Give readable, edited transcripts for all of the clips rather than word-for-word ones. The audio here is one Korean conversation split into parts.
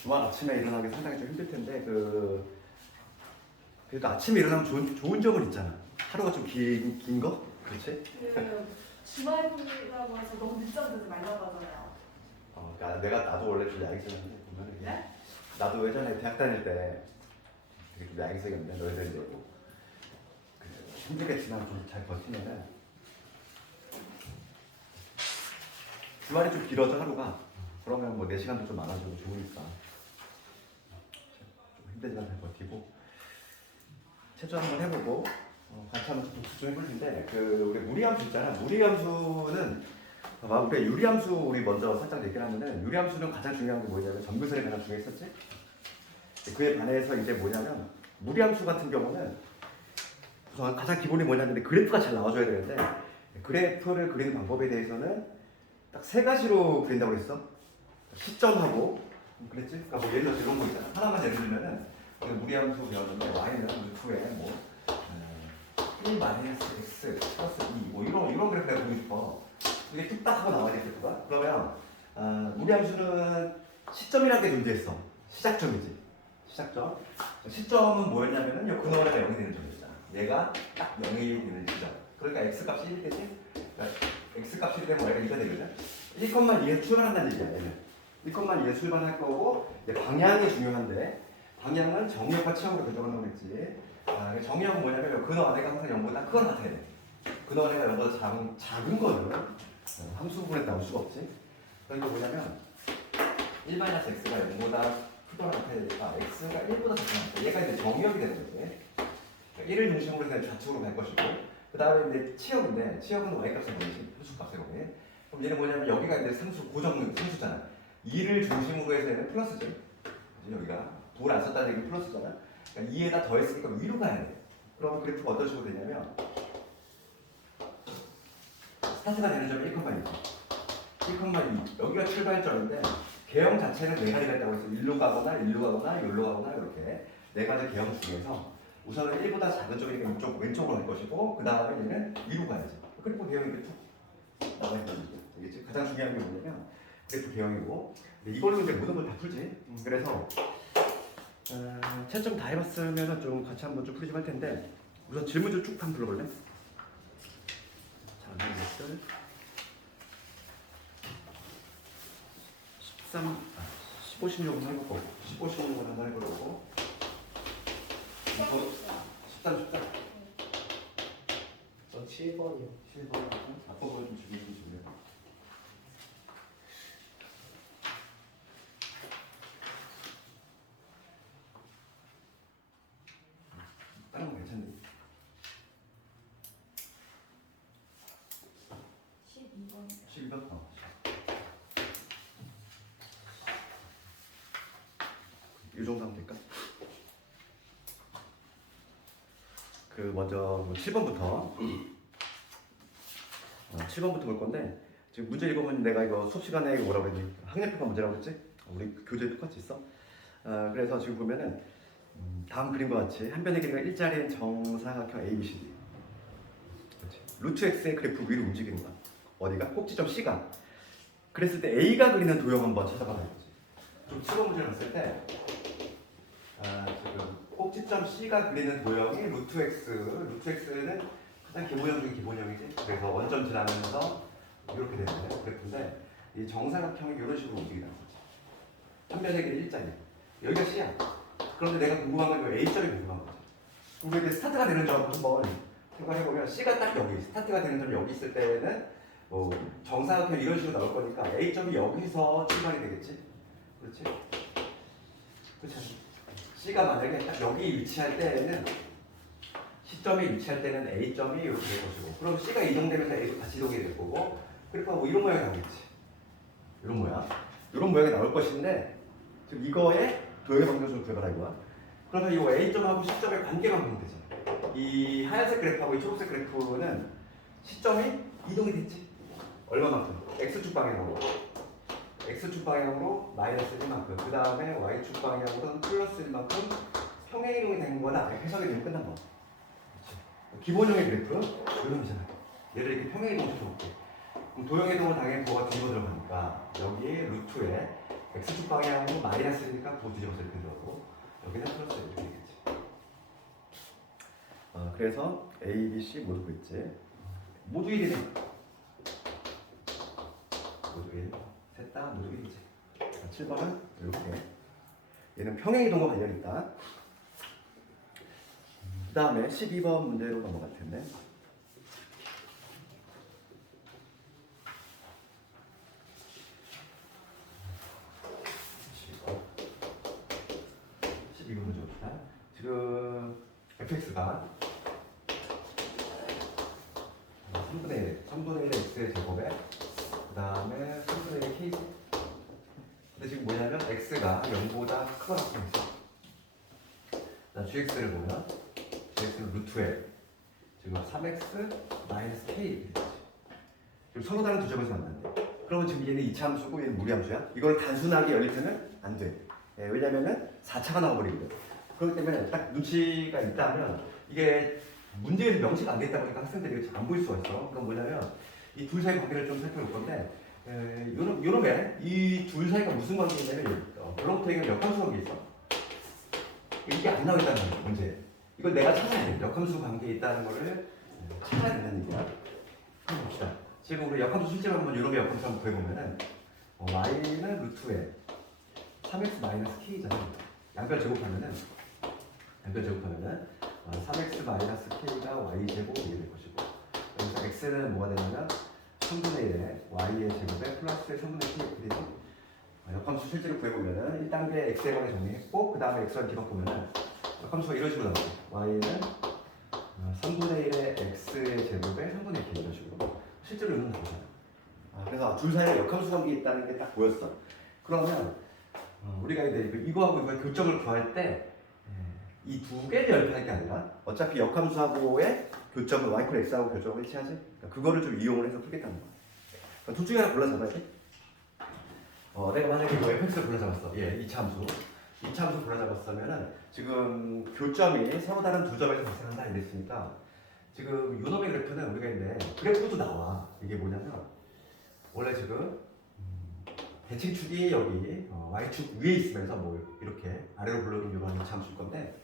주말 아침에 일어나기 상당히 좀 힘들 텐데 그래도 아침에 일어나면 좋은 점은 있잖아. 하루가 좀 긴 거? 그렇지? 그 주말이라고 해서 너무 늦잠 자지 말라고 하잖아요. 그러니까 나도 원래 좀 야기성인데 보면은 네? 나도 예전에 대학 다닐 때 되게 좀 야기성이었는데 너희들이 되고 힘들게 지나면 좀 잘 버티면은 주말이 좀 길어져 하루가. 그러면 뭐 내 시간도 좀 많아지고 좋으니까 좀 힘들지만 잘 버티고 체조 한번 해보고 같이 한번 좀 독서 좀 해볼 텐데 우리 무리함수 있잖아. 무리함수는 우리가 유리함수 우리 먼저 살짝 얘기를 하면은 유리함수는 가장 중요한 게 뭐냐면 전교설이 가장 중요했었지. 그에 반해서 이제 뭐냐면 무리함수 같은 경우는 우선 가장 기본이 뭐냐면 그래프가 잘 나와줘야 되는데 그래프를 그리는 방법에 대해서는 딱 세 가지로 그린다고 그랬어. 시점하고 그랬지? 그러니까 뭐 예를 들어서 이런 거 있잖아. 하나만 예를 들면은 무리함수 배웠는데 y는 루트에 뭐 1 마이너스 x 플러스 2 뭐 이런 그래프 내가 보고 싶어. 이게 뚝딱 하고 나와야 되겠구나. 그러면 무리함수는 시점이라는 게 존재했어. 시작점이지. 시작점. 시점은 뭐였냐면은 요 근원에가 0이 되는 점이잖아. 얘가 딱 0이 되는 시점. 그러니까 x 값이 1이 되지. 그러니까 x 값이 되면 y가 2가 되거든. 1,2에서 출발한다는 얘기야. 얘는 1,2에서 출발할 거고 방향이 중요한데 방향은 정의역과 치역으로 결정한다고 그랬지. 정의역은 뭐냐면 근원 안에가 항상 0보다 크거나 같아야 돼. 근원 안에가 0보다 작은 거는 함수 부분에 나올 수가 없지. 그러니까 뭐냐면 1-x가 0보다 크거나 같아야 되니까 x가 1보다 작거나 같아. 얘가 이제 정의역이 되는 거지. 그러니까 1을 중심으로 해서 좌측으로 갈 것이고 그 다음에 이제 치역인데 치역은 y값의 거지. 표수값의 거지. 그럼 얘는 뭐냐면 여기가 이제 상수 고정 상수잖아. 2를 중심으로 해서 얘는 플러스지. 여기가 부를 안 썼다는 얘기는 플러스잖아. 그러니까 2에다 더했으니까 위로 가야 돼. 그러면 그래프가 어떤 식으로 되냐면 스타트가 되는 점이 1,2 1,2 여기가 출발점인데 개형 자체는 네 가지가 있다고 해서 1로 가거나 1로 가거나 1로 가거나 이렇게 네 가지 개형 중에서 우선은 1보다 작은 쪽이니까 이쪽 왼쪽으로 갈 것이고 그 다음에 얘는 위로 가야지. 그래프 개형이 이렇게 툭 나와 있는 거지. 이게 가장 중요한 게 뭐냐면 그래프 개형이고 이걸로 이제 모든 걸 다 풀지. 그래서 채점 다 해봤으면 좀 같이 한번 좀 풀이 좀 할 텐데 우선 질문들 쭉 한번 불러볼래? 자, 것들 15, 16은 해보고 15, 16은 한번 해보려고 13, 14 전 7번이요. 7번 4번으로 좀 주면 다른 거 괜찮네. 12번. 12번? 이 정도 하면 될까? 먼저 7번부터 7번부터 볼 건데 지금 문제 읽어보면 내가 이거 수업 시간에 뭐라고 했니? 학력평가 문제라고 했지? 우리 교재에 똑같이 있어. 그래서 지금 보면은 다음 그림과 같이 한 변의 길이가 일자리인 정사각형 ABCD. 그렇지. 루트 x의 그래프 위로 움직이는 거야. 어디가? 꼭지점 C가. 그랬을 때 A가 그리는 도형 한번 찾아봐야 되지. 좀 7번 문제를 봤을 때 지금 꼭지점 C가 그리는 도형이 루트 x는 가장 기본형 중에 기본형이지. 그래서 원점 지나면서 이렇게 되는 거예요. 그래프인데 이 정사각형이 이런 식으로 움직이는 거지. 한 변의 길이 일자리. 여기가 C야. 그런데 내가 궁금한 건 A점이 궁금한 거지. 그럼 이제 스타트가 되는 점 한번 생각해보면 C가 딱 여기, 스타트가 되는 점이 여기 있을 때는 정사각형 이런 식으로 나올 거니까 A점이 여기서 출발이 되겠지? 그렇지? 그렇지? C가 만약에 딱 여기 위치할 때는 시점이 위치할 때는 A점이 이렇게 될 것이고 그럼 C가 이동되면서 A도 같이 이동이 될 거고 그러니까 뭐 이런 모양이 나오겠지. 이런 모양이 나올 것인데 지금 이거의 도형의 방정을 좀 구해봐라 이거야. 그러면 이 A점하고 시점의 관계만 보면 되잖아. 이 하얀색 그래프하고 이 초록색 그래프는 시점이 이동이 됐지. 얼마만큼? X축 방향으로. X축 방향으로 마이너스 1만큼. 그 다음에 Y축 방향으로는 플러스 1만큼 평행이동이 된 거나 해석이 되면 끝난 거. 기본형의 그래프, 이런이잖아. 얘를 이렇게 평행이동 시켜볼게. 그럼 도형이동은 당연히 뭐가 뒤로 들어가니까 여기 루트에 x축 방향으로 마이너스니까 부호 뒤집어서 이렇게 넣고 여기는 플러스 이렇게 되겠지. 그래서 A, B, C 모두 있지. 모두 1이네. 모두 1. 셋 다 모두 1이지. 7번은 이렇게. 얘는 평행이동과 관련이 있다. 그 다음에 12번 문제로 넘어갈 텐데. 12번 문제 봅시다. 지금 fx가 3분의 1 x의 제곱에 그 다음에 3분의 1 k. 근데 지금 뭐냐면 x가 0보다 크거나 같은 있어. gx를 보면 gx는 루트에 지금 3x 마이너스 k. 지금 서로 다른 두 점에서 만난대. 그러면 지금 얘는 이차함수고 얘는 무리함수야. 이걸 단순하게 연립 때는 안 돼. 왜냐면은 4차가 나와버리거든. 그렇기 때문에 딱 눈치가 있다면 이게 문제에서 명시가 안 돼 있다 보니까 학생들이 잘 안 보일 수가 있어. 그럼 뭐냐면 이 둘 사이 관계를 좀 살펴볼 건데 요놈에 이 둘 사이가 무슨 관계냐면 블록테이크는 역함수 관계 있어. 이게 안 나오겠다는 거야, 문제. 이걸 내가 찾아야 돼. 역함수 관계에 있다는 거를 찾아야 된다는 얘기야. 한번 봅시다. 지금 우리 역함수 실제로 한번 요놈의 역함수 한번 구해보면은 y는 루트에 3x 마이너스 k잖아. 양변 제곱하면은 3x 마이너스 k가 y 제곱이 될 것이고 여기서 x는 뭐가 되냐면 3분의 1에 y의 제곱에 플러스 3분의 k 이렇게 되지. 역함수 실제로 구해보면은 1단계 x에 관해 정리했고 그 다음에 x를 뒤바꾸면은 역함수가 이런 식으로 나와요. y는 3분의 1의 x의 제곱에 3분의 k 이런 식으로 실제로 이런 나오잖아. 그래서 둘 사이에 역함수 관계 있다는 게 딱 보였어. 그러면 우리가 이제 이거하고 이거 교점을 구할 때 이 두 개를 연립할 게 아니라 어차피 역함수하고의 교점을 y 콜 x하고 교점을 일치하지. 그러니까 그거를 좀 이용을 해서 풀겠다는 거야. 그러니까 둘 중에 하나 골라 잡아야 돼. 내가 만약에 이거 fx를 골라 잡았어. 이차함수. 이차함수 골라 잡았으면은 지금 교점이 서로 다른 두 점에서 발생한다 이랬으니까 지금 요놈의 그래프는 우리가 이제 그래프도 나와. 이게 뭐냐면 원래 지금 대칭축이 여기 y축 위에 있으면서 뭐 이렇게 아래로 불러오는 이차함수일 건데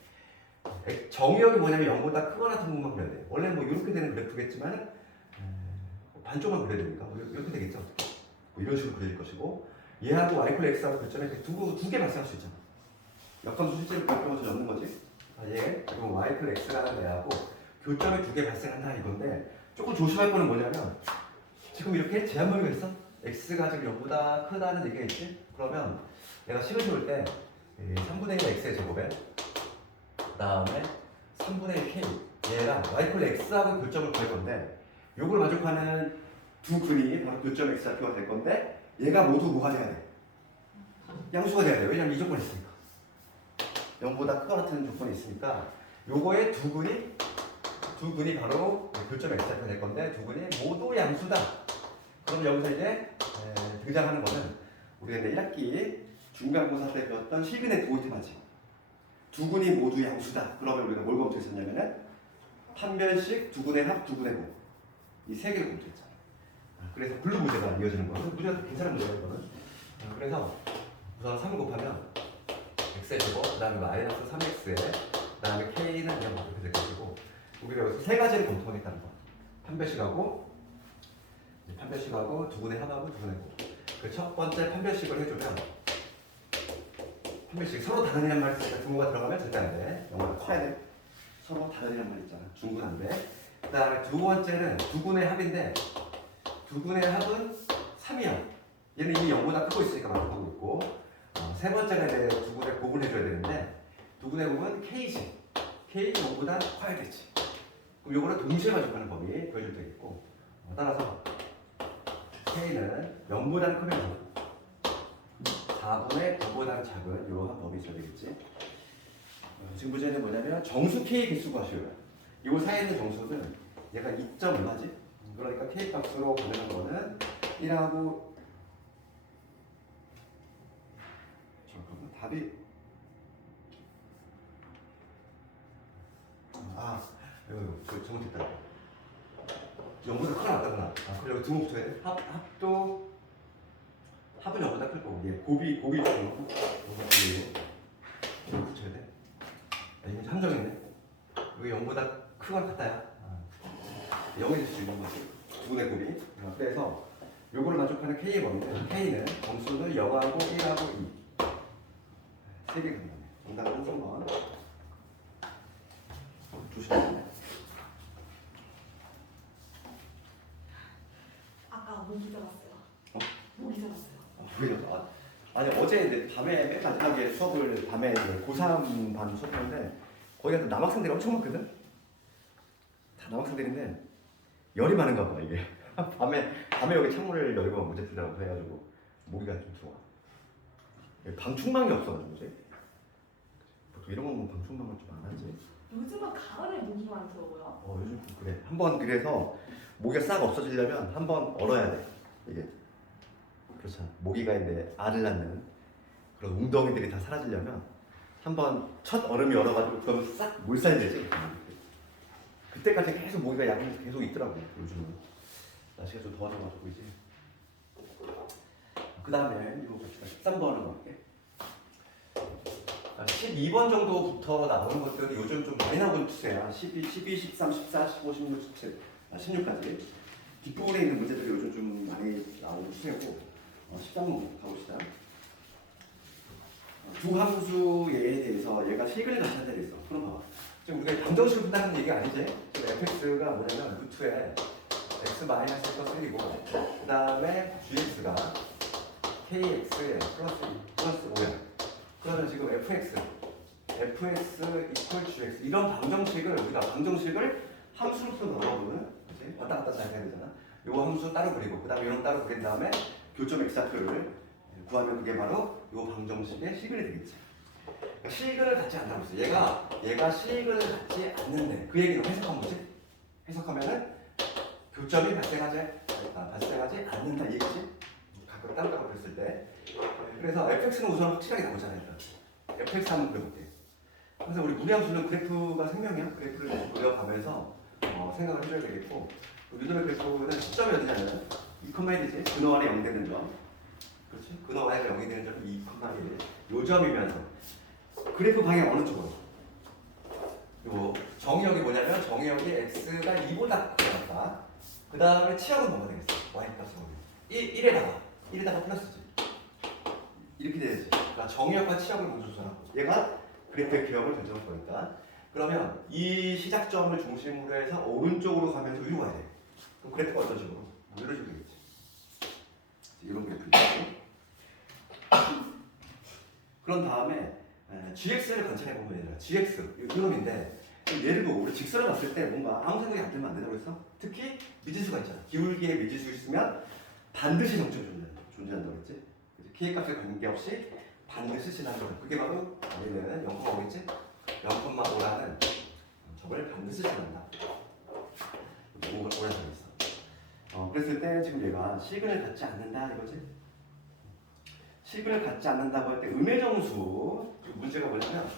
정의역이 뭐냐면 0보다 크거나 같은 것만 그려야 돼. 원래 뭐 이렇게 되는 그래프겠지만 반쪽만 그려야 되니까 뭐 이렇게 되겠죠. 뭐 이런 식으로 그릴 것이고 얘하고 y 콜 x하고 교점에 두 개 발생할 수 있잖아. 역함수 실제로 발표해서 적는 거지. 얘 지금 y 콜 x라는 애하고 교점에 두 개 발생한다 이건데 조금 조심할 거는 뭐냐면 지금 이렇게 제한범위가 있어. x가 지금 0보다 크다는 얘기가 있지. 그러면 내가 식을 세울 때 3분의 1 x의 제곱에 그 다음에 3분의 1 k 얘랑 y 콜 x하고 교점을 구할 건데 요걸 만족하는 두 근이 바로 교점 x좌표가 될 건데 얘가 모두 뭐가 돼야 돼? 양수가 돼야 돼. 왜냐면 이 조건이 있으니까 0보다 크거나 같은 조건이 있으니까 요거의 두 근이 바로 교점 x좌표가 될 건데 두 근이 모두 양수다. 그럼 여기서 이제 등장하는 거는 우리가 이제 1학기 중간고사 때 배웠던 실근의 두 테마지. 두 근이 모두 양수다. 그러면 우리가 뭘 검토했었냐면은 판별식, 두 근의 합, 두 근의 곱. 이 세 개를 검토했잖아. 그래서 블루 문제가 이어지는 거는 문제가 괜찮은 문제야 이거는. 그래서 우선 3을 곱하면 x의 제곱, 그 다음에 마이너스 3x에 그 다음에 k는 그냥 이렇게 될 것이고 우리가 여기서 세 가지를 검토하겠다는 거야. 판별식하고 두 근의 합하고 두 근의 곱. 그 첫 번째 판별식을 해주면 판별식 서로 다른이란 말이 있으니까 중국가 들어가면 절대 안 돼. 영어가 커야 돼. 서로 다른이란 말이 있잖아. 중국은 안 돼. 그 다음에 두 번째는 두 근의 합인데 두 근의 합은 3이야. 얘는 이미 0보다 크고 있으니까 만족하고 있고 세 번째가 이제 두 근의 곱을 해줘야 되는데 두 근의 곱은 K식. K 0보다 커야 되지. 그럼 요거는 동시에 만족하는 범위 보여줄 되겠고 따라서 K는 0보다 크면 4분의 9보다 작은 이러한 범위 있어야 되겠지. 지금 문제는 뭐냐면 정수 K 개수 구하시오요. 이 사이에 있는 정수는 얘가 2.5하지. 그러니까 K 값으로 보내는 거는 1하고 잠깐만 답이 이거 잘못했다. 0보다 크나 낫다구나. 그럼 여기 등호 붙어야 돼. 합은 0보다 클 거고 얘 곱이 중요 여기 붙여야 돼. 아, 이거 함정이네. 여기 0보다 크거나 같다야. 0이 될 수 있는 거지. 두분의 곱이. 그래서 요거를 만족하는 K의 범위는 K는 점수는 0하고 1하고 2 세 개가 있네. 정답은 3번. 조심해. 아까 모기 잡았어요. 어? 모기 잡았어요. 그래요? 아니 어제 이제 밤에 맨 마지막에 수업을 밤에 고3 반 수업했는데 거기가 또 남학생들이 엄청 많거든? 다 남학생들인데 열이 많은가 봐 이게 밤에 여기 창문을 열고 문제 풀려고 해가지고 모기가 좀 들어와. 방충망이 없어가지고 이제 보통 이런 건 방충망을 좀 안 하지. 요즘은 가을에 모기 많더라고요. 요즘 좀 그래. 한번 그래서 모기가 싹 없어지려면 한번 얼어야 돼 이게. 그렇잖아. 모기가 이제 알을 낳는 그런 웅덩이들이 다 사라지려면 한번 첫 얼음이 얼어가지고 그러면 싹 몰살이 되지. 그때까지 계속 모기가 약이 계속 있더라고. 요즘은 날씨가 좀 더워져가지고 이제. 그 다음에 이거 봅시다. 13번으로 갈게. 12번 정도부터 나오는 것들이 요즘 좀 많이 나오는 추세야. 12, 13, 14, 15, 16, 17, 16까지. 뒷부분에 있는 문제들이 요즘 좀 많이 나오는 추세고 13번 가봅시다. 두 함수에 대해서 얘가 식을 같이 한다 그랬어. 그럼 봐봐. 지금 우리가 방정식을 푼다는 얘기가 아니지? 지금 fx가 뭐냐면 루트에 x 플러스 1이고 그 다음에 gx가 kx에 플러스 5야. 그러면 지금 fx 이퀄 gx 이런 방정식을 우리가 방정식을 함수로서 넣어보는 그치? 왔다 갔다 잘 해야 되잖아. 요 함수 따로 그리고 그 다음에 이런 따로 그린 다음에 교점 x좌표를 구하면 그게 바로 요 방정식의 시글이 되겠지. 그러니까 시글을 갖지 않는다고 했어. 얘가 시글을 갖지 않는데 그 얘기는 해석하면 뭐지? 해석하면은 교점이 발생하지 않는다 얘기지. 각각 따로따로 그랬을 때. 그래서 fx는 우선 확실하게 나오잖아 일단. fx 한번 그려볼게. 그래서 우리 무리함수는 그래프가 생명이야. 그래프를 그려가면서 생각을 해줘야 되겠고 요즘의 그래프는 시점이 어디냐면 2,1이지. 근원이 0 되는 점. 그렇지? 근원이 0이 되는 점이 2,1. 요 점이면서 그래프 방향 어느 쪽으로? 요 정의역이 뭐냐면 정의역이 x가 2보다 크다. 그 다음에 치역은 뭐가 되겠어? y 값은 1에다가 플러스지. 이렇게 되지. 그러니까 정의역과 치역을 먼저 조사하고 얘가 그래프의 기억을 결정할 거니까. 그러면 이 시작점을 중심으로 해서 오른쪽으로 가면서 위로 가야 돼. 그럼 그래프가 어떤 식으로? 뭐 이런 식으로 되겠지. 이런 그래프겠지. 그런 다음에 gx를 관찰해보면 얘들아 gx 이놈인데 예를 들어 우리 직선을 봤을 때 뭔가 아무 생각이 안 들면 안 된다고 했어? 특히 미지수가 있잖아. 기울기에 미지수 있으면 반드시 정점이 존재한다고 했지. k 값에 관계없이 반드시 지나는 거. 그게 바로 얘는 0,5겠지? 0,5라는 점을 반드시 지난다. 오래 있어. 그랬을 때 지금 얘가 식을 갖지 않는다 이거지? 식을 갖지 않는다고 할 때 음의 정수 문제가 뭐냐면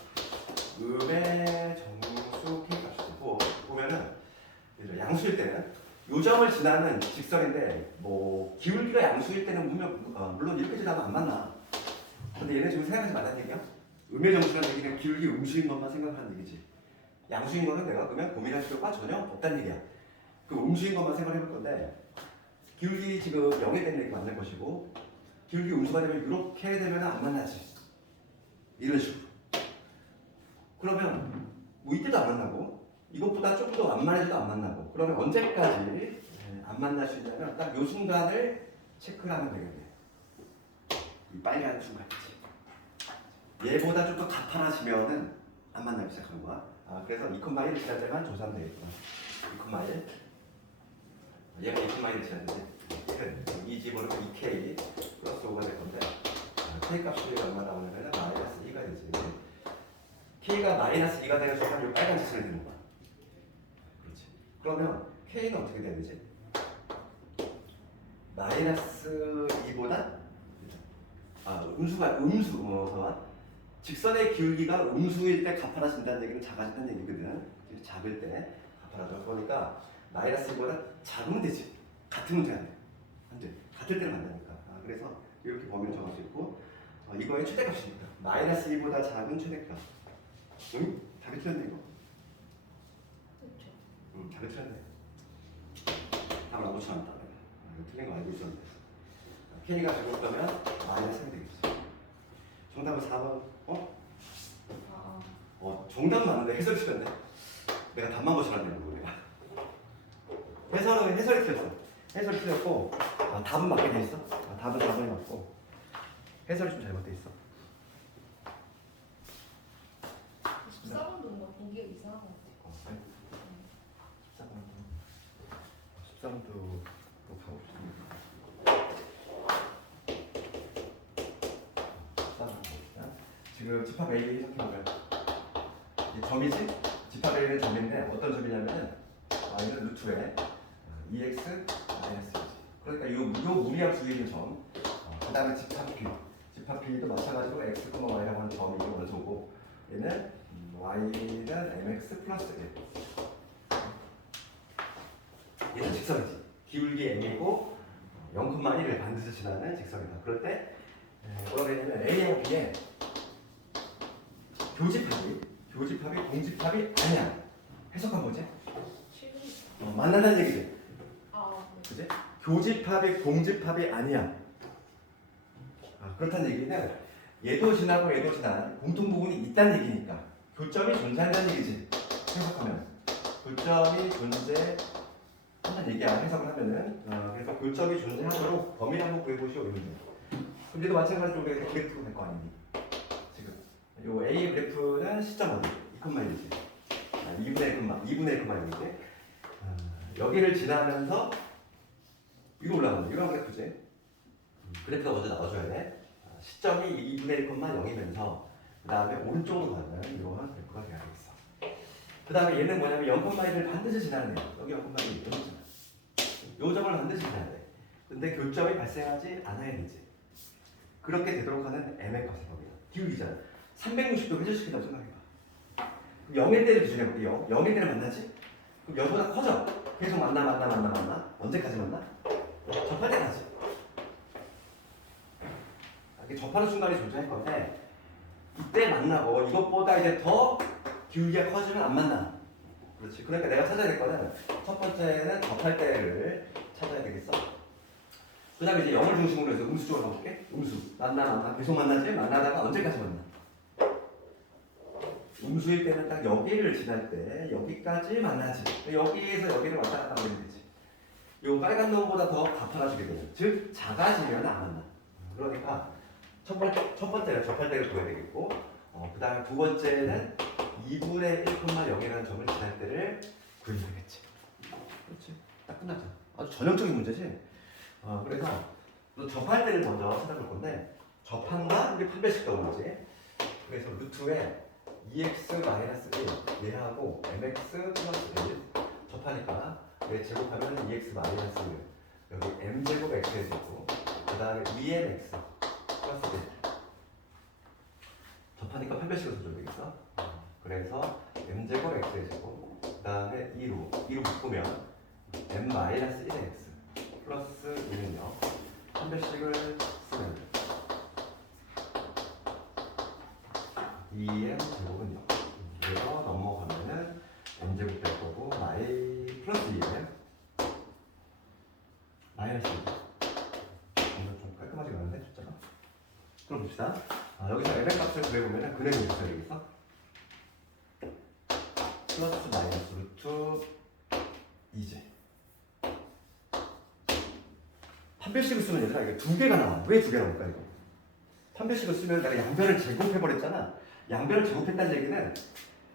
음의 정수 k 값이 보면은 양수일 때는 요 점을 지나는 직선인데 뭐 기울기가 양수일 때는 물론 이렇게 지나면 안 만나. 근데 얘네 지금 생각하지 말라는 얘기야. 음의 정수라는 얘기는 기울기 음수인 것만 생각하는 얘기지. 양수인 거는 내가 그러면 고민할 필요가 전혀 없다는 얘기야. 그 음수인 것만 생각해 볼 건데 기울기 지금 0이 되는 얘기 맞는 것이고 기울기 음수가 되면 이렇게 되면 안 만나지. 이런 식으로. 그러면 뭐 이때도 안 만나고 이것보다 조금 더 완만해져도 안 만나고 그러면 언제까지 안 만날 수 있냐면 딱 요 순간을 체크를 하면 되겠네. 이 빨간 순간이지. 얘보다 좀 더 가파라지면은 안 만나기 시작하는 거야. 그래서 2,1을 지날 때만 조사하면 되겠구나. 2,1 얘가 2,1을 지날 때지. 이 집어넣으면 2K 플러스 5가 될 건데 K 값이 얼마 나오냐면 마이너스 2가 되지. K가 마이너스 2가 되는 순간 이 빨간 짓을 되는 거야. 그렇지. 그러면 K는 어떻게 돼야 되지? 마이너스 2보다 음수 직선의 기울기가 음수일 때 가파라진다는 얘기는 작아진다는 얘기거든. 작을 때 가파라져. 그러니까 마이너스 2보다 작으면 되지. 같으면 돼. 안 돼. 같을 때는 안 되니까. 그래서 이렇게 범위를 정할 수 있고 이거의 최대값이니까 마이너스 2보다 작은 최대값. 응? 답이 틀렸네 이거. 그렇죠. 응, 답이 틀렸네. 답을 안 고쳐놨다. 틀린 거 알고 있었는데. K가 제곱하면 마이너스 3이 되겠지. 정답은 4번. 정답 맞는데 해설이 틀렸네. 내가 답만 고쳐놨네 이거 내가. 해설이 틀렸어. 해설이 틀렸고 답은 맞게 돼 있어. 답은 4번이 맞고 해설이 좀 잘못돼 있어. 14번도 뭔가 보기가 이상한 것 같아요. 14번도 가고 싶습니다. 14번 지금 집합 A 해석해보면 점이지? 집합 A는 점인데 어떤 점이냐면은 Y는 루트에 2x 마이너스 1이지. 그러니까 요 무리함수에 있는 점. 그 다음에 집합 B. 집합 B도 마찬가지로 x, y라고 하는 점이 원소고 얘는 y는 mx 플러스 1. 얘는 직선이지. 기울기 m이고 0,1을 반드시 지나는 직선이다. 그럴 때 뭐라고 했냐면 A하고 B의 교집합이 공집합이 아니야. 해석한 거지? 만난다는 얘기지. 네. 그지? 교집합이 공집합이 아니야. 그렇다는 얘기는 얘도 지나고 얘도 지난 공통 부분이 있다는 얘기니까 교점이 존재한다는 얘기지. 해석하면 교점이 존재한다는 얘기야. 해석을 하면은 그래서 교점이 존재하도록 범위를 한번 구해보시오. 그럼 얘도 마찬가지로 우리가 그래프가 될 거 아니니? 지금 요 A 그래프는 시점 어디? 2,1이지. 2분의 1,1이지. 여기를 지나면서 위로 올라가는 이런 그래프지. 그래프가 먼저 나와줘야 돼. 시점이 2분의 1,0이면서 그 다음에 오른쪽으로 가면 이런 그래프가 돼야 되겠어. 그 다음에 얘는 뭐냐면 0,1을 반드시 지나는 애. 여기 0,1이 있잖아. 요 점을 반드시 지나야 돼. 근데 교점이 발생하지 않아야 되지. 그렇게 되도록 하는 m의 값을 범위야. 기울기잖아. 360도 회전시킨다고 생각해봐. 0일 때를 기준해볼게. 0일 때를 만나지? 그럼 0보다 커져. 계속 만나. 언제까지 만나? 접할 때까지. 이게 접하는 순간이 존재할 건데 이때 만나고 이것보다 이제 더 기울기가 커지면 안 만나. 그렇지. 그러니까 내가 찾아야 될 거는 첫 번째는 접할 때를 찾아야 되겠어. 그 다음에 이제 0을 중심으로 해서 음수 쪽으로 가볼게. 음수. 만나. 계속 만나지? 만나다가 언제까지 만나? 음수일 때는 딱 여기를 지날 때 여기까지 만나지. 여기에서 여기를 왔다 갔다 하면 되지. 요 빨간 놈보다 더 가파라지게 되죠. 즉 작아지면 안 만나. 그러니까 첫 번째는 접할 때를 구해야 되겠고 그 다음에 두 번째는 2분의 1,0이라는 점을 지날 때를 구해야 되겠지. 그렇지. 딱 끝났죠. 아주 전형적인 문제지. 그래서 접할 때를 먼저 찾아볼 건데 접한다? 우리 판별식 떠오르지. 그래서 루트에 2x-1 얘하고 mx 플러스 1 접하니까 얘 제곱하면 2x-1 여기 m제곱 x에 있고 그 다음에 2mx 플러스 1 접하니까 판별식을 써줘야 되겠어. 그래서 m제곱 x에 제곱 그 다음에 2로 묶으면 m-1의 x 플러스 1은요 판별식을 쓰면 2m 제곱은요. 그래서 넘어가면은 m제곱 될 거고 마이 플러스 2m 마이너스 2. 오늘 좀 깔끔하게 나왔네 숫자가. 그럼 봅시다. 여기서 m의 값을 구해보면은 그 내용이 있어야 되겠어. 플러스 마이너스 루트 2지. 판별식을 쓰면 얘들아 이게 두 개가 나와. 왜 두 개가 나올까 이거? 판별식을 쓰면 내가 양변을 제곱해버렸잖아. 양변을 제곱했다는 얘기는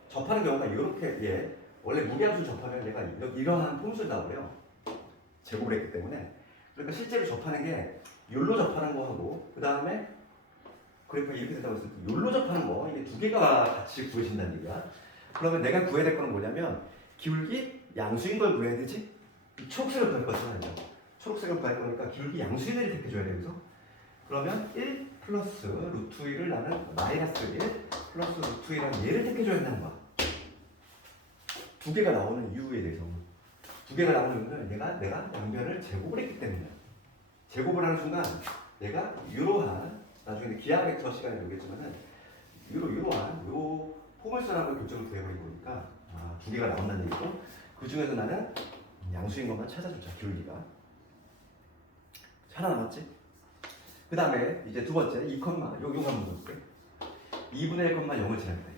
접하는 경우가 이렇게 원래 무리함수 접하면 얘가 이러한 폼수를 나오래요. 제곱을 했기 때문에. 그러니까 실제로 접하는 게 욜로 접하는 거하고 그 다음에 그래프가 이렇게 된다고 했을 때 욜로 접하는 거 이게 두 개가 같이 구해진다는 얘기야. 그러면 내가 구해야 될 건 뭐냐면 기울기 양수인 걸 구해야 되지. 초록색을 구할 거잖아요. 초록색을 구할 거니까 기울기 양수인 애를 택해줘야 되죠. 그러면 1 플러스 루트 1을 나는 마이너스 1 플러스 루트 1이라는 얘를 택해줘야 된다는 거야. 두 개가 나오는 이유에 대해서 두 개가 나오는 이유는 내가 양변을 제곱을 했기 때문이야. 제곱을 하는 순간 얘가 이러한 나중에 기하 벡터 시간에 보겠지만은 이러한 요 포물선하고 교점을 구해버린 거니까 두 개가 나온다는 얘기고 그 중에서 나는 양수인 것만 찾아주자. 기울기가 하나 남았지? 그 다음에 이제 두 번째 2, 요거 한번 볼게. 2분의 1, 0을 지납니다.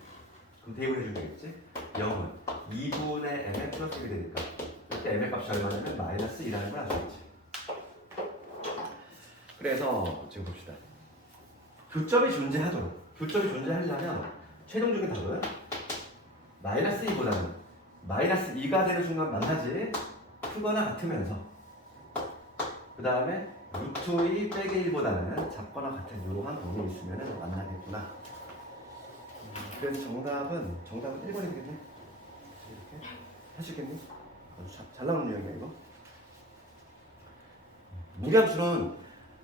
그럼 대입을 해주면 되겠지? 0은 2분의 m의 플러스 1이 되니까 이때 m의 값이 얼마냐면 마이너스 2라는 걸 아시겠지? 그래서 지금 봅시다. 교점이 존재하려면 최종적인 답은 마이너스 2보다는 마이너스 2가 되는 순간 만나지 크거나 같으면서 그 다음에 루트 2 빼기 1보다는 작거나 같은 이러한 범위 있으면 만나겠구나. 그래서 정답은 1번이 되겠네. 이렇게 하시겠니? 아주 잘 나오는 유형이야 이거. 무리함수는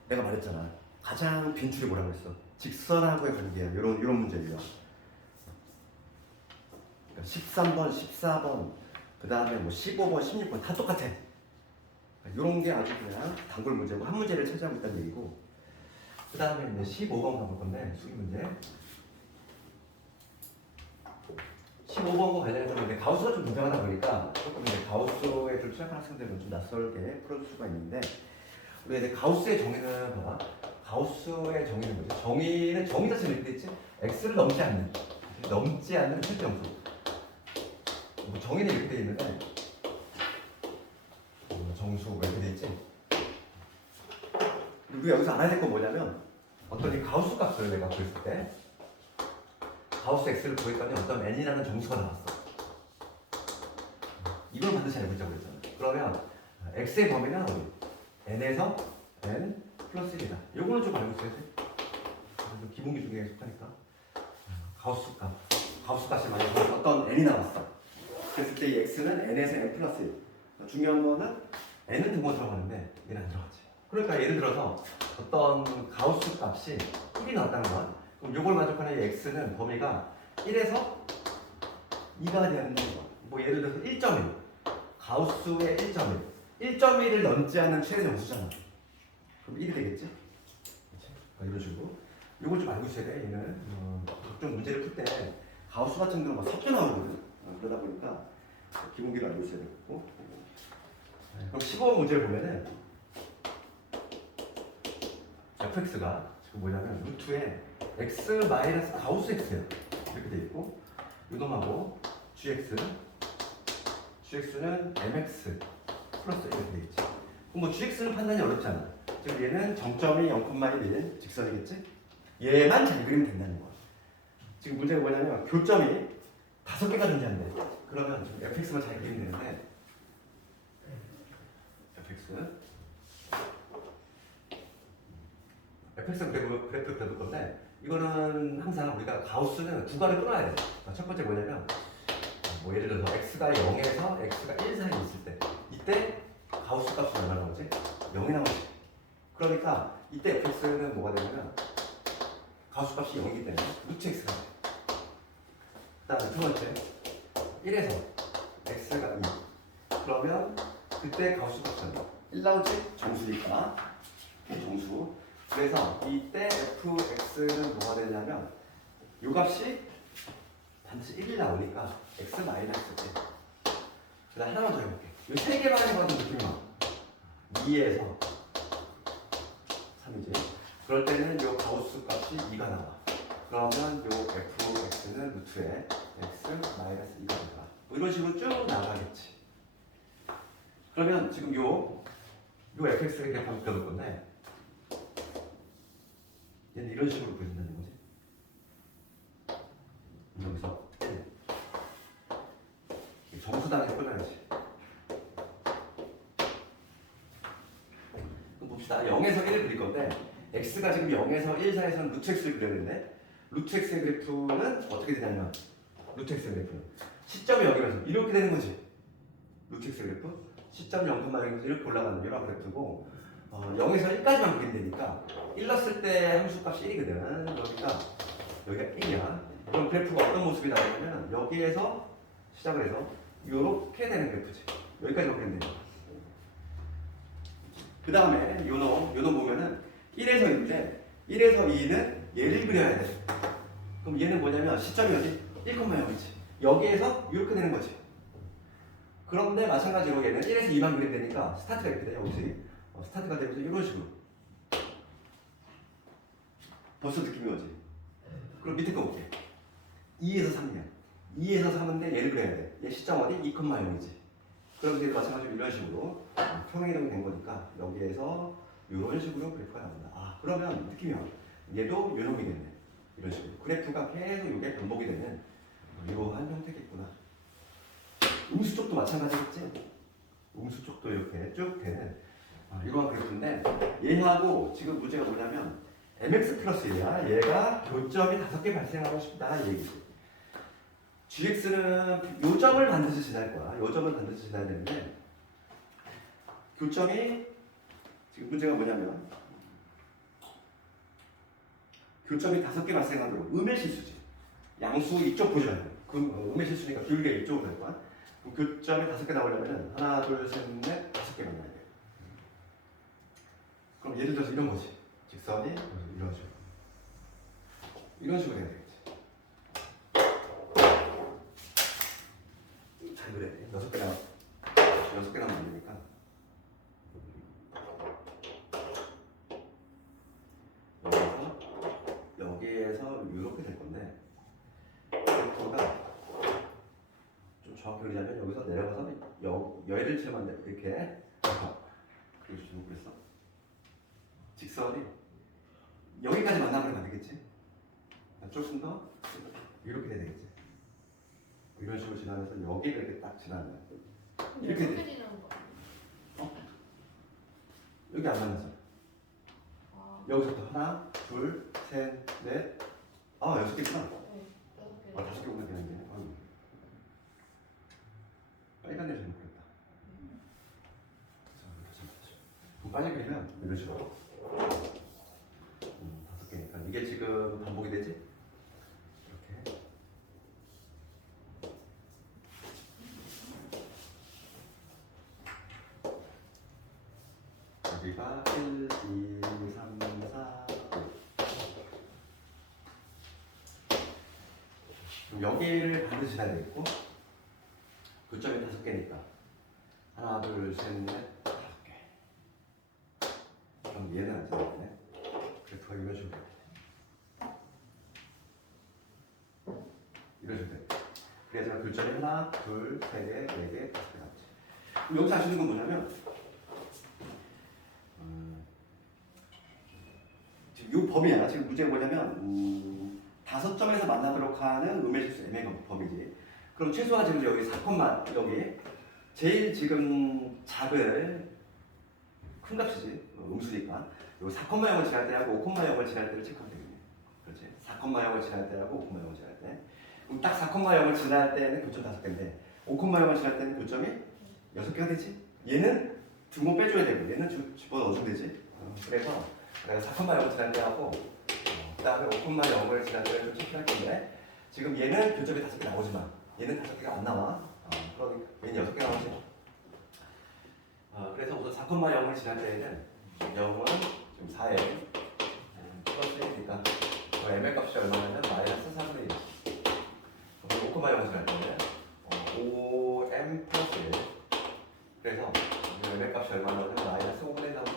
내가 말했잖아. 가장 빈출이 뭐라고 했어? 직선하고의 관계야. 이런 문제예요. 그러니까 13번, 14번, 그 다음에 뭐 15번, 16번 다 똑같아. 이런 게 아주 그냥 단골 문제고 한 문제를 차지하고 있다는 얘기고. 그 다음에 이제 15번 가볼 건데 수기 문제. 15번과 관련해서 근데 가우스가 좀 등장하다 보니까 조금 이제 가우스에 좀 취약한 학생들은 좀 낯설게 풀어줄 수가 있는데 우리가 이제 가우스의 정의는 봐봐. 가우스의 정의는 뭐지? 정의 자체는 이렇게 있지? x를 넘지 않는 실정수. 뭐 정의는 이렇게 돼 있는데 정수 이렇게 돼 있지? 우리가 여기서 알아야 될 건 뭐냐면 어떤 이 가우스 값을 내가 구했을 때 가우스 x를 구했더니 어떤 n이라는 정수가 나왔어. 이걸 반드시 알고 있자고 그랬잖아. 그러면 x의 범위는 n에서 n 플러스 1이다. 요거는 좀 알고 있어야 돼. 기본기 중에 속하니까. 가우스 값이 만약에 어떤 n이 나왔어. 그랬을 때 이 x는 n에서 n 플러스 1. 중요한 거는 n은 등호 들어가는데 얘는 안 들어가지. 그러니까 예를 들어서 어떤 가우스 값이 1이 나왔다는 거야. 그럼 요걸 만족하는 이 x는 범위가 1에서 2가 되는 거. 뭐 예를 들어서 1.1. 가우스의 1.1. 1.1을 넘지 않는 최대 정수잖아. 그럼 1이 되겠지? 이런 식으로. 요걸 좀 알고 있어야 돼. 얘는 각종 문제를 풀 때 가우스 같은 경우는 막 섞여 나오거든. 그러다 보니까 기본기를 알고 있어야 되고. 그럼 15번 문제를 보면은 fx가 지금 뭐냐면 루트에 x 마이너스 가우스 x예요. 이렇게 돼 있고 요놈하고 gx는 mx 플러스 이렇게 돼 있지. 그럼 뭐 gx는 판단이 어렵잖아. 지금 얘는 정점이 0,1 직선이겠지? 얘만 잘 그리면 된다는 거야. 지금 문제가 뭐냐면 교점이 5개가 존재한대. 그러면 지금 fx만 잘 그리면 되는데 fx 그래프 그려볼 건데 이거는 항상 우리가 가우스는 두 가를 끊어야 돼. 첫 번째 뭐냐면 뭐 예를 들어서 x가 0에서 x가 1 사이에 있을 때 이때 가우스 값이 얼마 나오지? 0이 나오지. 그러니까 이때 fx는 뭐가 되냐면 가우스 값이 0이기 때문에 루트 x가 돼. 그 다음에 두 번째 1에서 x가 2 그러면 그때 가우스 값은 1 나오지? 정수니까 정수. 그래서 이때 fx는 뭐가 되냐면 요 값이 반드시 1이 나오니까 x 마이너스 때. 그 다음 하나만 더 해볼게. 요 세 개만 해봐도 느낌이 와. 2에서 3이지. 그럴 때는 요 가우스 값이 2가 나와. 그러면 요 fx는 루트에 x 마이너스 2가 나와. 뭐 이런 식으로 쭉 나가겠지. 그러면 지금 요 fx를 그냥 바로 그려볼 건데 얘는 이런 식으로 보여준다는 거지. 여기서 1 정수당에서 끊어야지. 그럼 봅시다. 0에서 1을 그릴 건데 x가 지금 0에서 1 사이에서는 루트 x를 그려야 되는데 루트 x의 그래프는 어떻게 되냐면 루트 x의 그래프는 시점이 0이라서 이렇게 되는 거지. 루트 x의 그래프 시점 0,0에서 이렇게 올라가는 이런 그래프고 0에서 1까지만 그리면 되니까 1 넣었을 때 함수값이 1이거든. 그러니까 여기가 1이야. 그럼 그래프가 어떤 모습이 나오냐면 여기에서 시작을 해서 이렇게 되는 그래프지. 여기까지만 그리면 되니까. 그 다음에 요놈 보면은 1에서 2인데 1에서 2는 얘를 그려야 돼. 그럼 얘는 뭐냐면 시점이 어디? 1,0이지. 여기에서 이렇게 되는 거지. 그런데 마찬가지로 얘는 1에서 2만 그리면 되니까 스타트가 이렇게 돼. 여기서 스타트가 되면서 이런 식으로. 벌써 느낌이 오지. 그럼 밑에 거 볼게. 2에서 3이야. 2에서 3인데 얘를 그려야 돼. 얘 시점 어디? 2,0이지. 그럼 얘도 마찬가지로 이런 식으로 평행이동이 된 거니까 여기에서 이런 식으로 그래프가 나온다. 아, 그러면 느낌이 와. 얘도 요놈이겠네. 이런 식으로. 그래프가 계속 이게 반복이 되는 이러한 형태겠구나. 음수 쪽도 마찬가지겠지? 음수 쪽도 이렇게 쭉 되는 이러한 그래프인데 얘하고 지금 문제가 뭐냐면 mx 플러스 얘야. 얘가 교점이 5개 발생하고 싶다 이 얘기지. gx는 요점을 반드시 지날 거야. 요점을 반드시 지나야 되는데 교점이 지금 문제가 뭐냐면 교점이 5개 발생하도록 음의 실수지. 양수 이쪽 보지 말고 음의 실수니까 비율계 이쪽으로 갈 거야. 그럼 교점이 5개 나오려면 하나, 둘, 셋, 넷, 5개 만나야 돼. 그럼 예를 들어서 이런 거지. 직선이 이런 식으로. 이런 식으로 돼야 되겠지. 잘 그래. 6개 나오면 안 되니까. 여기에서 이렇게 될 건데 그래프가 좀 정확히 그리자면 여기서 내려가서 여의를 치면 돼. 이렇게 그리고 좀 그랬어. 직선이 여기까지 만나면 안 되겠지? 조금 더 이렇게 돼야 되겠지? 이런 식으로 지나면서 여기를 이렇게 딱 지나면 이렇게 돼. 지는 거. 여기 안 만나서 여기서부터 하나, 둘, 셋, 넷, 6개구나. 네, 5개. 5개 오면 되는데. 빨간 데 잘못 그렸다. 그럼 빨리 그리면 이런 식으로 5개니까 이게 지금 반복이 되지? 이렇게. 여기가 1, 2, 3, 4, 5. 여기를 반드시 해야 되겠고 교점이 5개니까 하나, 둘, 셋, 넷, 5개. 그럼 얘는 안 되네. 그래프가 이런 식으로 이런 식으로 돼. 그래서 교점이 하나, 둘, 세 개, 네 개, 5개 나오지. 여기서 아시는 건 뭐냐면 지금 이 범위야. 지금 문제가 뭐냐면 5점에서 만나도록 하는 음의 실수 M의 범위지. 그럼 최소한 지금 여기 4컴마 여기 제일 지금 작은 큰 값이지. 음수니까 요 4,0을 지날 때하고 5,0을 지날 때를 체크하면 되겠네. 그렇지? 4,0을 지날 때하고 5,0을 지날 때. 그럼 딱 4,0을 지날 때는 교점 5개인데 5,0을 지날 때는 교점이 6개가 되지. 얘는 두 번 빼줘야 되고 얘는 집어넣어주면 되지. 그래서 내가 4,0을 지날 때하고 그 다음에 5,0을 지날 때를 좀 체크할 건데 지금 얘는 교점이 5개 나오지만 얘는 5개가 안 나와. 그러니까 얘는 6개 나오지. 그래서 우선 4,0을 지날 때에는 0은 지금 4에 플러스 1이니까 m의 값이 얼마냐면 마이너스 4분의 1. 그럼 5,0을 지날 때는 5m 플러스 1. 그래서 m의 값이 얼마냐면 마이너스 5분의 1 나오지.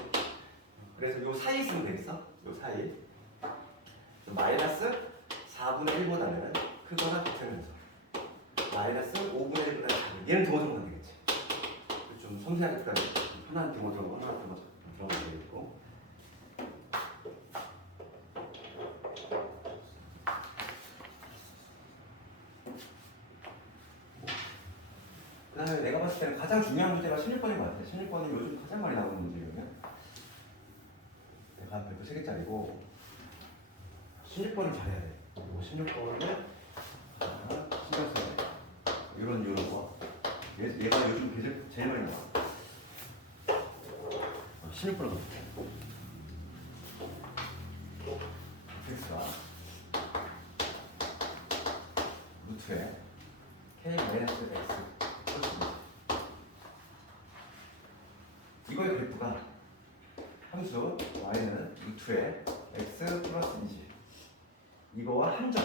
그래서 요 사이 있으면 되겠어? 요 사이. 마이너스 4분의 1보다는 크거나 같으면서 마이너스 5분의 1보다 작은 얘는 등호적으로 하면 되겠지. 좀 섬세하게 들어야 돼. 하나는 등호적으로 하나는 등호적으로 들어가면 되겠고 그 다음에 내가 봤을 때는 가장 중요한 문제가 16번인 것 같아. 16번이 요즘 가장 많이 나오는 문제거든요. 내가 103개짜리고 16번을 잘해야 돼. 16번을 신경 써야 돼. 이런 거. 얘가 요즘 제일 많이 나와. 16번을 넣을게. x가 루트에 k-x 이거의 그래프가 함수 y는 루트 루트에 x 플러스 2지. 이거와 한 점.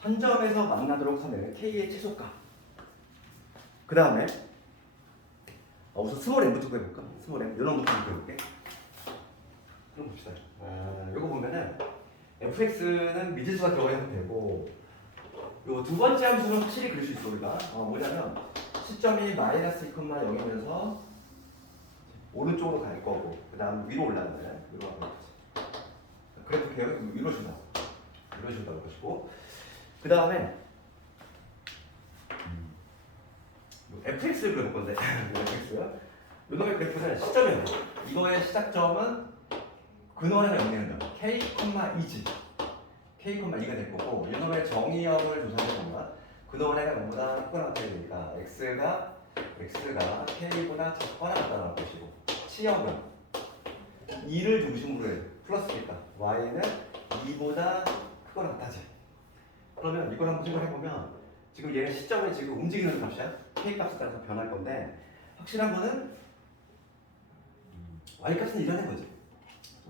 한 점에서 만나도록 하는 k의 최소값. 그 다음에 우선 스몰 m부터 구해볼까? 스몰 m 이런 것부터 구해볼게. 그럼 봅시다. 이거 보면은 fx는 미지수가 들어가야 되고 요 두 번째 함수는 확실히 그릴 수 있어 우리가. 뭐냐면 시점이 마이너스 2,0이면서 오른쪽으로 갈 거고 그 다음 위로 올라가는 거야. 위로 가는 거지. 그래프 계획 위로 준다. 위로 준다고 것이고 그 다음에 fx를 그려볼 건데 fx요. 요놈의 그래프는 시점이에요. 이거의 시작점은 근원에 0이는 거 k, 2지. k, 2가 될 거고 요놈의 정의역을 조사해보면 근원에 0보다 크거나 같아야 되니까 x가 k보다 작거나 같다 나올 것이고 치역은 2를 중심으로 해. 플러스니까 y는 2보다 크거나 같다지. 그러면 이걸 한번 생각해보면 지금 얘는 시점에 지금 움직이는 값이야. k 값에 따라서 변할 건데 확실한 거는 y 값은 2라는 거지.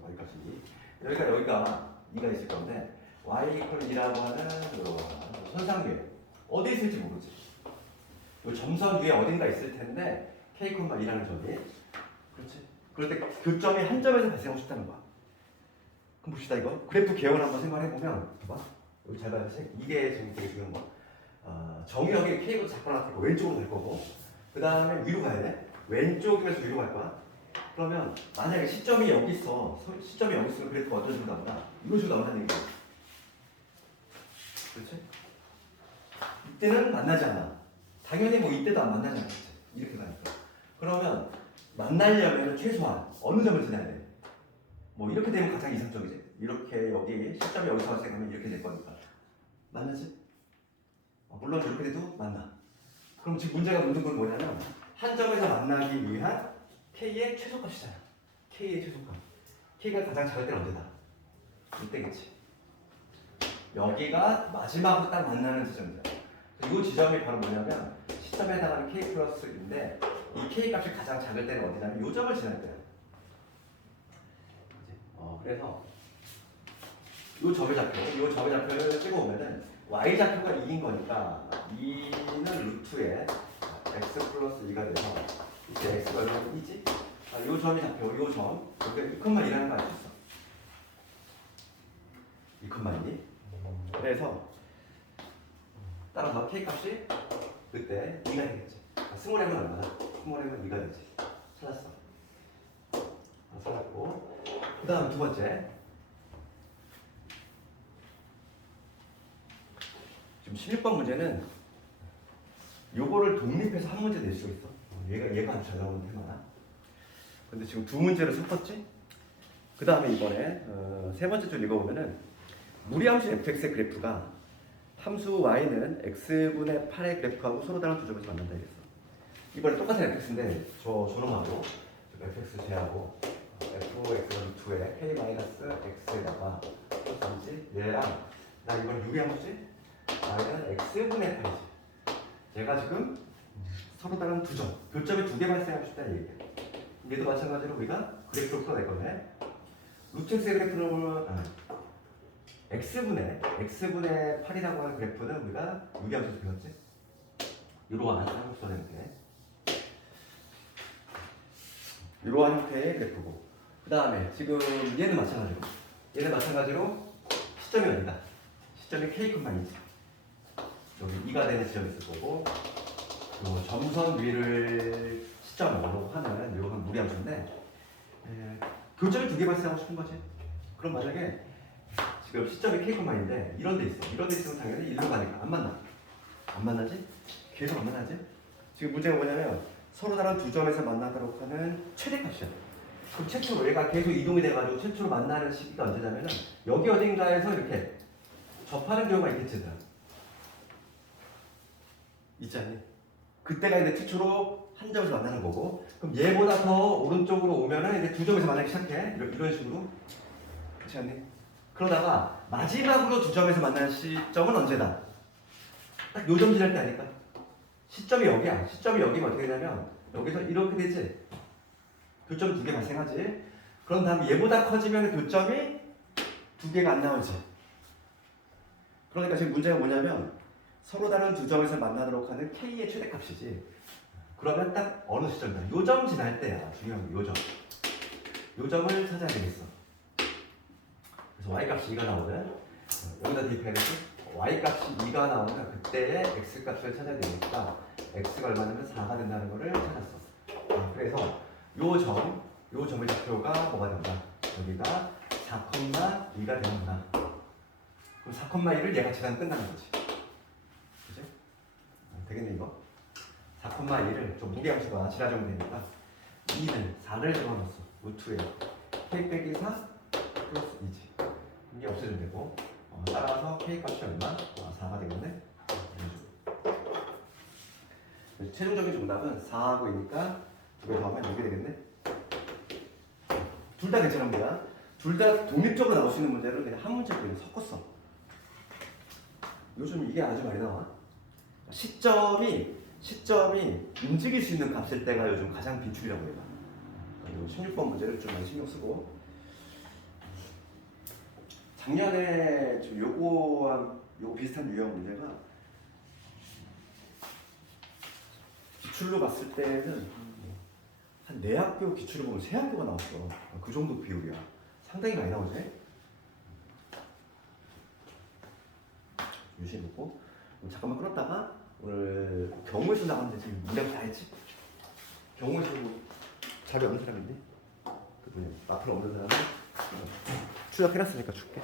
y 값은 2. 여기가 2가 있을 건데 y 이퀄 2라고 하는 선상 위에 어디 있을지 모르지. 이 점선 위에 어딘가 있을 텐데 k, 2라는 점이 그렇지. 그럴 때 그 점이 한 점에서 발생하고 싶다는 거야. 그럼 봅시다 이거 그래프 개요를 한번 생각해보면 봐봐. 여기 잘 봐야지. 이게 지금 되게 중요한 거. 정의역이 k보다 작거나 같고 왼쪽으로 갈 거고 그 다음에 위로 가야 돼. 왼쪽에서 위로 갈 거야. 그러면 만약에 시점이 여기 있어. 시점이 여기 있으면 그래프가 어떤 식으로 나오나? 이런 식으로 나온다는 얘기야. 그렇지? 이때는 만나지 않아. 당연히 뭐 이때도 안 만나지 않겠지. 이렇게 가니까. 그러면 만나려면 최소한 어느 점을 지나야 돼? 뭐 이렇게 되면 가장 이상적이지. 이렇게 여기 시점이 여기서 발생하면 이렇게 될 거니까. 만나지? 물론 이렇게 돼도 만나. 그럼 지금 문제가 묻는 건 뭐냐면 한 점에서 만나기 위한 k의 최소값이잖아. k의 최소값. k가 가장 작을 때는 언제다? 이때겠지. 여기가 마지막으로 딱 만나는 지점이다. 이 지점이 바로 뭐냐면 시점에 해당하는 k 플러스인데 이 k 값이 가장 작을 때는 어디냐면 이 점을 지날 때야. 그래서 이 점의 좌표를 찍어보면은 y 좌표가 2인 거니까 2는 루트에 x 플러스 2가 돼서 이제 x가 2지? 이 점이 좌표, 이 점 여기 2,2라는 거 알 수 있어. 2,2. 그래서 따라서 k 값이 그때 2가 되겠지. 스몰 m은 얼마나? 스몰 m은 2가 되지. 찾았어. 찾았고 그 다음 두 번째 지금 16번 문제는 요거를 독립해서 한 문제 낼 수 있어. 얘가 아주 잘 나오는 게 많아. 근데 지금 두 문제를 섞었지? 그 다음에 이번에 세 번째 줄 읽어보면은 무리함수 fx의 그래프가 함수 y는 x분의 8의 그래프하고 서로 다른 두 점에서 만난다 이랬어. 이번에 똑같은 fx인데 저놈하고 fx 제하고 fx2에 k 마이너스 x에다가 플러스지 얘랑 나 이번에 유리함수지? y는 x분의 8이지. 얘가 지금 서로 다른 두 점, 교점이 두 개 발생하고 싶다는 얘기야. 얘도 마찬가지로 우리가 그래프를 풀어낼 건데 루트 x의 그래프를 보면 x분의 8이라고 하는 그래프는 우리가 유리함수에서 배웠지? 이러한 형태의 이러한 형태의 그래프고 그 다음에 지금 얘는 마찬가지로 시점이 어디다? 시점이 k,2지. 여기 2가 되는 지점이 있을 거고 요 점선 위를 시점으로 하는 이런 무리함수인데 교점이 두 개 발생하고 싶은 거지. 그럼 만약에 지금 시점이 k,2인데 이런 데 있으면 당연히 일로 가니까 안 만나지? 계속 안 만나지? 지금 문제가 뭐냐면 서로 다른 두 점에서 만나도록 하는 최대값이야. 그럼 최초로 얘가 계속 이동이 돼가지고 최초로 만나는 시기가 언제냐면은 여기 어딘가에서 이렇게 접하는 경우가 있겠지. 있지 않니? 그때가 이제 최초로 한 점에서 만나는 거고 그럼 얘보다 더 오른쪽으로 오면은 이제 두 점에서 만나기 시작해. 이런 식으로. 그렇지 않니? 그러다가 마지막으로 두 점에서 만나는 시점은 언제다? 딱 요 점 지날 때 아닐까? 시점이 여기야. 시점이 여기면 어떻게 되냐면 여기서 이렇게 되지? 교점 2개 발생하지. 그런 다음 얘보다 커지면 교점이 2개가 안 나오지. 그러니까 지금 문제가 뭐냐면 서로 다른 두 점에서 만나도록 하는 K의 최대값이지. 그러면 딱 어느 시점이야? 요점 지날 때야. 중요한 게 요점. 요점을 찾아야 되겠어. 그래서 Y값이 2가 나오면 여기다 대입해야겠지? Y값이 2가 나오면 그때의 X값을 찾아야 되니까 X가 얼마냐면 4가 된다는 거를 찾았어. 그래서 요 점의 좌표가 뭐가 된다? 여기가 4,2가 된다. 그럼 4,2를 얘가 계산 끝나는 거지. 그지? 되겠네 이거? 4,2를 좀 무리함수가 지나주면 되니까 2는 4를 집어넣었어. 루트에 k 빼기 4 플러스 2지. 이게 없어지면 되고 따라서 k 값이 얼마? 4가 되겠네. 최종적인 정답은 4하고 2니까 2개 더하면 6이 되겠네. 둘 다 괜찮은 문제야. 둘 다 독립적으로 나올 수 있는 문제를 그냥 한 문제로 그냥 섞었어. 요즘 이게 아주 많이 나와. 시점이 움직일 수 있는 값일 때가 요즘 가장 비출이라고 해요. 16번 문제를 좀 많이 신경 쓰고. 작년에 좀 요거 비슷한 유형 문제가 기출로 봤을 때는 한 4학교 기출을 보면 3학교가 나왔어. 그 정도 비율이야. 상당히 많이 나오지? 유심히 보고 잠깐만 끊었다가 오늘 경우에서 나갔는데 지금 문제가 다 했지? 경우에서 자료 없는 사람 있니? 그 앞으로 없는 사람은 출력해놨으니까 줄게.